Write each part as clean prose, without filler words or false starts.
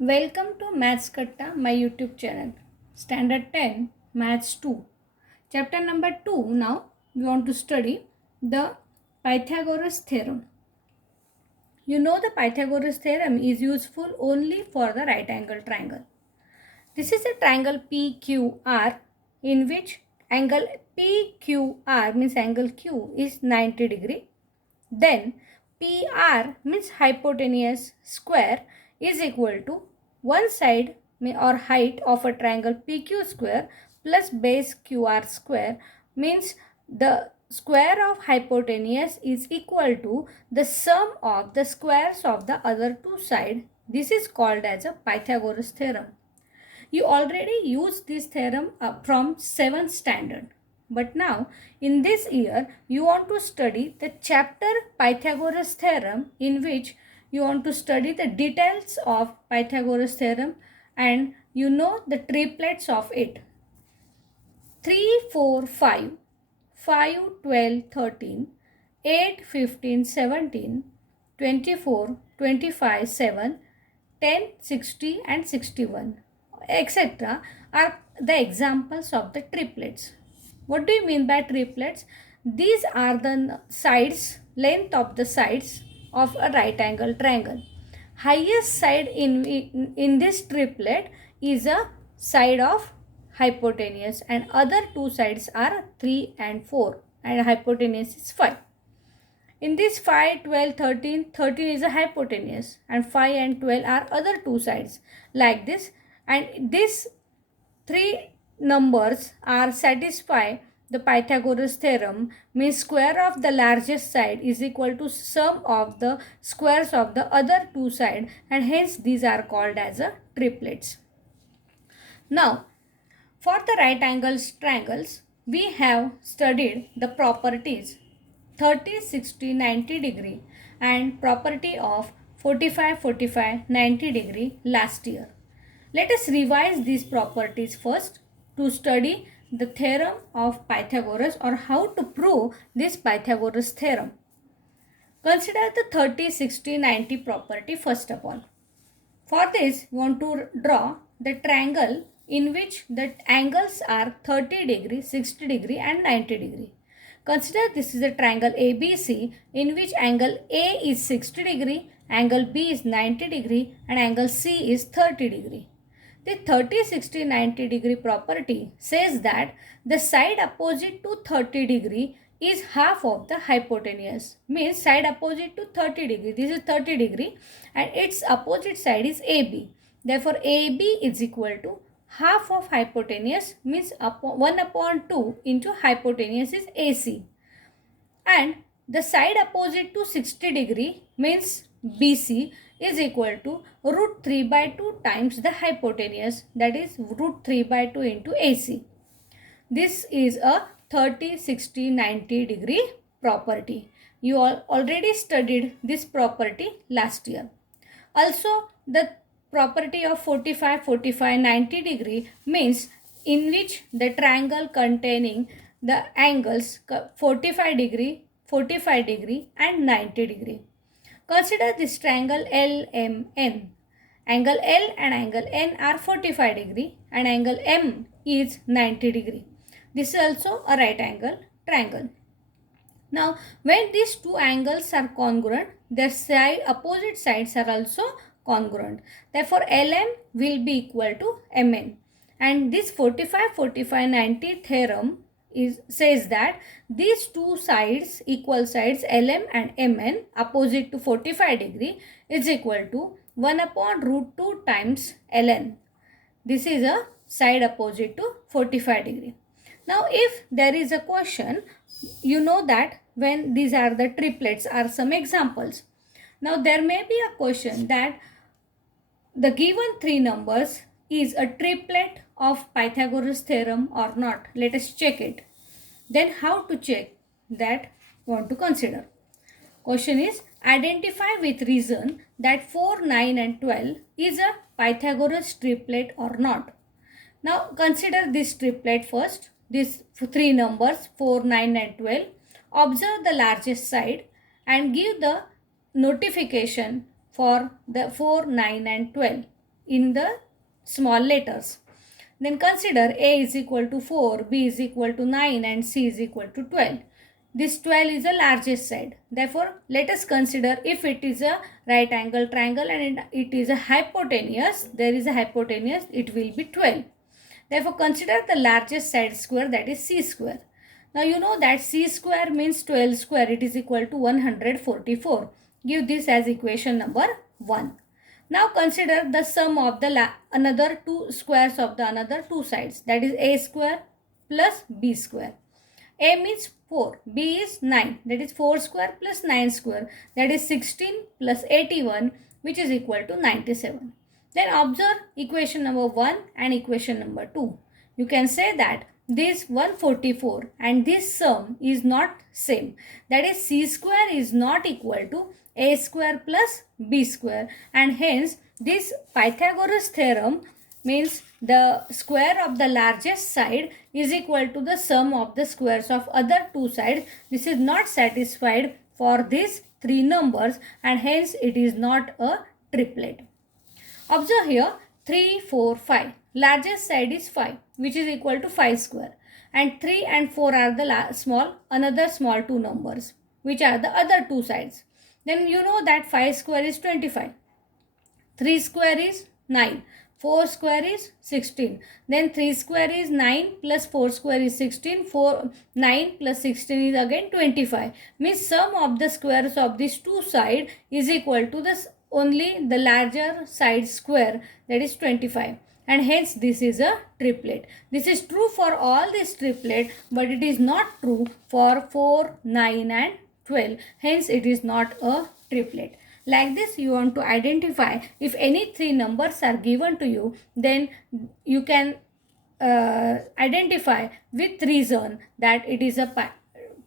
Welcome to Maths Katta, my YouTube channel. Standard 10, Maths 2. Chapter number 2. Now we want to study the Pythagoras theorem. You know the Pythagoras theorem is useful only for the right angle triangle. This is a triangle PQR in which angle PQR means angle Q is 90 degree. Then PR means hypotenuse square is equal to one side or height of a triangle PQ square plus base QR square means the square of hypotenuse is equal to the sum of the squares of the other two sides. This is called as a Pythagoras theorem. You already used this theorem from 7th standard. But now, in this year, you want to study the chapter Pythagoras theorem in which you want to study the details of Pythagoras theorem and you know the triplets of it. 3, 4, 5, 5, 12, 13, 8, 15, 17, 24, 25, 7, 10, 60 and 61 etc. are the examples of the triplets. What do you mean by triplets? These are the sides, length of the sides of a right angle triangle. Highest side in this triplet is a side of hypotenuse and other two sides are 3 and 4 and hypotenuse is 5. In this 5, 12, 13, 13 is a hypotenuse and 5 and 12 are other two sides like this, and these three numbers are satisfy the Pythagoras theorem means square of the largest side is equal to sum of the squares of the other two sides, and hence these are called as a triplets. Now for the right angles triangles we have studied the properties 30, 60, 90 degree and property of 45, 45, 90 degree last year. Let us revise these properties first to study the theorem of Pythagoras or how to prove this Pythagoras theorem. Consider the 30, 60, 90 property first of all. For this, we want to draw the triangle in which the angles are 30 degree, 60 degree and 90 degree. Consider this is a triangle ABC in which angle A is 60 degree, angle B is 90 degree and angle C is 30 degree. The 30, 60, 90 degree property says that the side opposite to 30 degree is half of the hypotenuse. Means side opposite to 30 degree. This is 30 degree and its opposite side is AB. Therefore, AB is equal to half of hypotenuse means 1 upon 2 into hypotenuse is AC. And the side opposite to 60 degree means BC is equal to root 3 by 2 times the hypotenuse, that is root 3 by 2 into AC. This is a 30, 60, 90 degree property. You all already studied this property last year. Also the property of 45, 45, 90 degree means in which the triangle containing the angles 45 degree, 45 degree and 90 degree. Consider this triangle LMN. Angle L and angle N are 45 degree and angle M is 90 degree. This is also a right angle triangle. Now, when these two angles are congruent, their opposite sides are also congruent. Therefore, LM will be equal to MN. And this 45, 45, 90 theorem says that these two sides, equal sides LM and MN opposite to 45 degree is equal to 1 upon root 2 times LN. This is a side opposite to 45 degree. Now if there is a question, you know that when these are the triplets are some examples. Now there may be a question that the given three numbers is a triplet of Pythagoras theorem or not. Let us check it. Then how to check that want to consider. Question is identify with reason that 4, 9 and 12 is a Pythagoras triplet or not. Now consider this triplet first. These three numbers 4, 9 and 12. Observe the largest side and give the notification for the 4, 9 and 12. in the small letters. Then consider A is equal to 4, B is equal to 9 and C is equal to 12. This 12 is the largest side. Therefore, let us consider if it is a right angle triangle and it is a hypotenuse, there is a hypotenuse, it will be 12. Therefore, consider the largest side square, that is C square. Now, you know that C square means 12 square, it is equal to 144. Give this as equation number 1. Now, consider the sum of the another two squares of the another two sides, that is A square plus B square. A means 4, B is 9, that is 4 square plus 9 square, that is 16 plus 81, which is equal to 97. Then observe equation number 1 and equation number 2. You can say that this 144 and this sum is not same. That is C square is not equal to A square plus B square, and hence this Pythagoras theorem means the square of the largest side is equal to the sum of the squares of other two sides. This is not satisfied for these three numbers, and hence it is not a triplet. Observe here 3, 4, 5. Largest side is 5, which is equal to 5 square, and 3 and 4 are the another small two numbers, which are the other two sides. Then you know that 5 square is 25, 3 square is 9, 4 square is 16. Then 3 square is 9 plus 4 square is 16. 9 plus 16 is again 25. Means sum of the squares of these two sides is equal to this only the larger side square, that is 25. And hence this is a triplet. This is true for all these triplet, but it is not true for 4, 9 and 12. Hence it is not a triplet. Like this, you want to identify if any three numbers are given to you, then you can identify with reason that it is a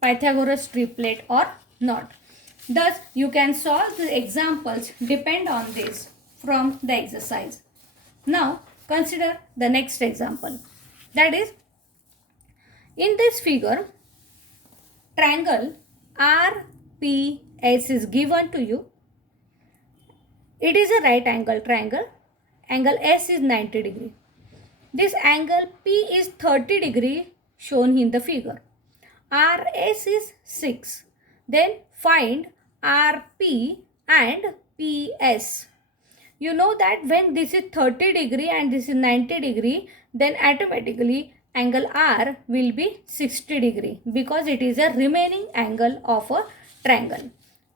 Pythagoras triplet or not. Thus, you can solve the examples depend on this from the exercise. Now, consider the next example. That is, in this figure, triangle RPS is given to you. It is a right angle triangle. Angle S is 90 degree. This angle P is 30 degree shown in the figure. RS is 6. Then find RP and PS. You know that when this is 30 degree and this is 90 degree, then automatically angle R will be 60 degree because it is a remaining angle of a triangle.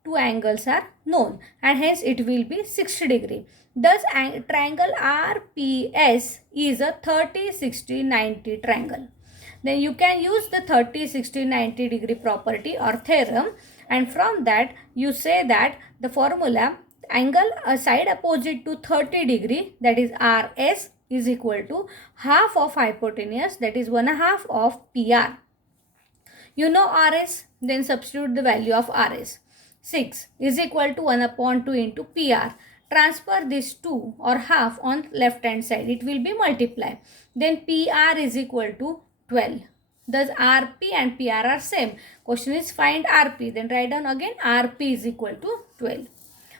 Two angles are known and hence it will be 60 degree. Thus, triangle RPS is a 30, 60, 90 triangle. Then you can use the 30, 60, 90 degree property or theorem, and from that you say that the formula angle side opposite to 30 degree, that is RS, is equal to half of hypotenuse, that is 1/2 of PR. You know RS, then substitute the value of RS. 6 is equal to 1/2 into PR. Transfer this 2 or half on left hand side. It will be multiplied. Then PR is equal to 12. Thus RP and PR are same. Question is find RP. Then write down again RP is equal to 12.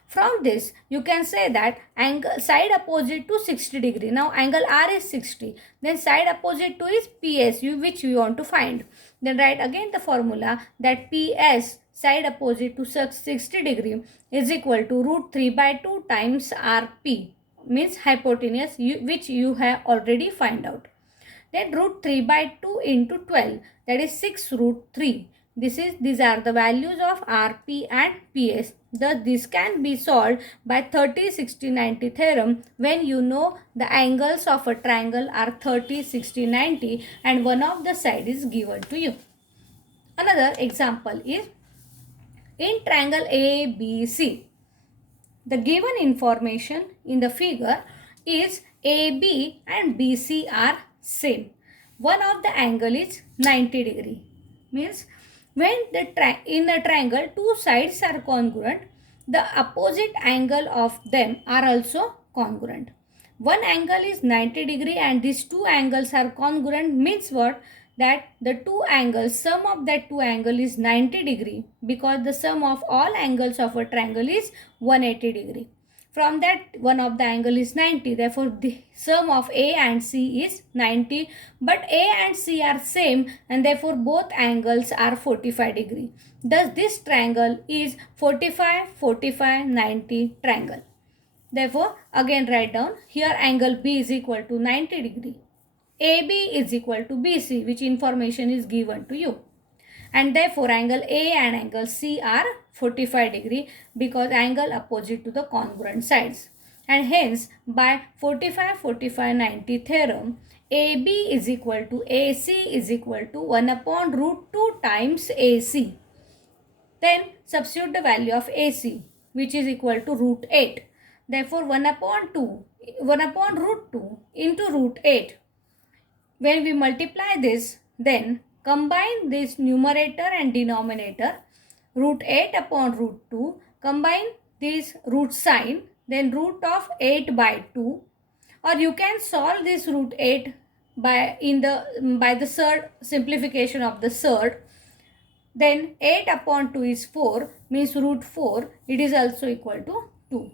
From this, you can say that angle side opposite to 60 degree. Now angle R is 60. Then side opposite to is PS, which you want to find. Then write again the formula that PS side opposite to 60 degree is equal to √3/2 times RP, means hypotenuse, which you have already find out. Then √3/2 into 12, that is 6√3. These are the values of RP and PS. Thus, this can be solved by 30, 60, 90 theorem when you know the angles of a triangle are 30, 60, 90 and one of the side is given to you. Another example is in triangle ABC. The given information in the figure is AB and BC are same. One of the angle is 90 degree. Means when in a triangle two sides are congruent, the opposite angle of them are also congruent. One angle is 90 degree and these two angles are congruent, means what? That the two angles, sum of that two angle is 90 degree because the sum of all angles of a triangle is 180 degree. From that, one of the angle is 90. Therefore, the sum of A and C is 90. But A and C are same, and therefore both angles are 45 degree. Thus, this triangle is 45, 45, 90 triangle. Therefore, again write down here angle B is equal to 90 degree. AB is equal to BC, which information is given to you. And therefore angle A and angle C are 45 degree because angle opposite to the congruent sides. And hence by 45, 45, 90 theorem, AB is equal to AC is equal to 1 upon root 2 times AC. Then substitute the value of AC, which is equal to root 8. Therefore 1 upon root 2 into root 8. When we multiply this, then combine this numerator and denominator, root 8 upon root 2, combine this root sign, then root of 8 by 2, or you can solve this root 8 by the third simplification of the third. Then 8 upon 2 is 4, means root 4, it is also equal to 2.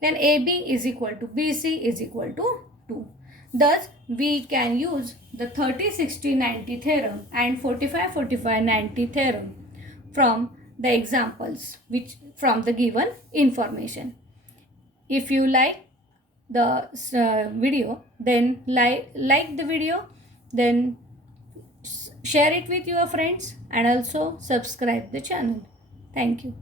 Then AB is equal to BC is equal to 2. Thus, we can use the 30, 60, 90 theorem and 45, 45, 90 theorem from the examples which from the given information. If you like the video, then like the video, then share it with your friends and also subscribe the channel. Thank you.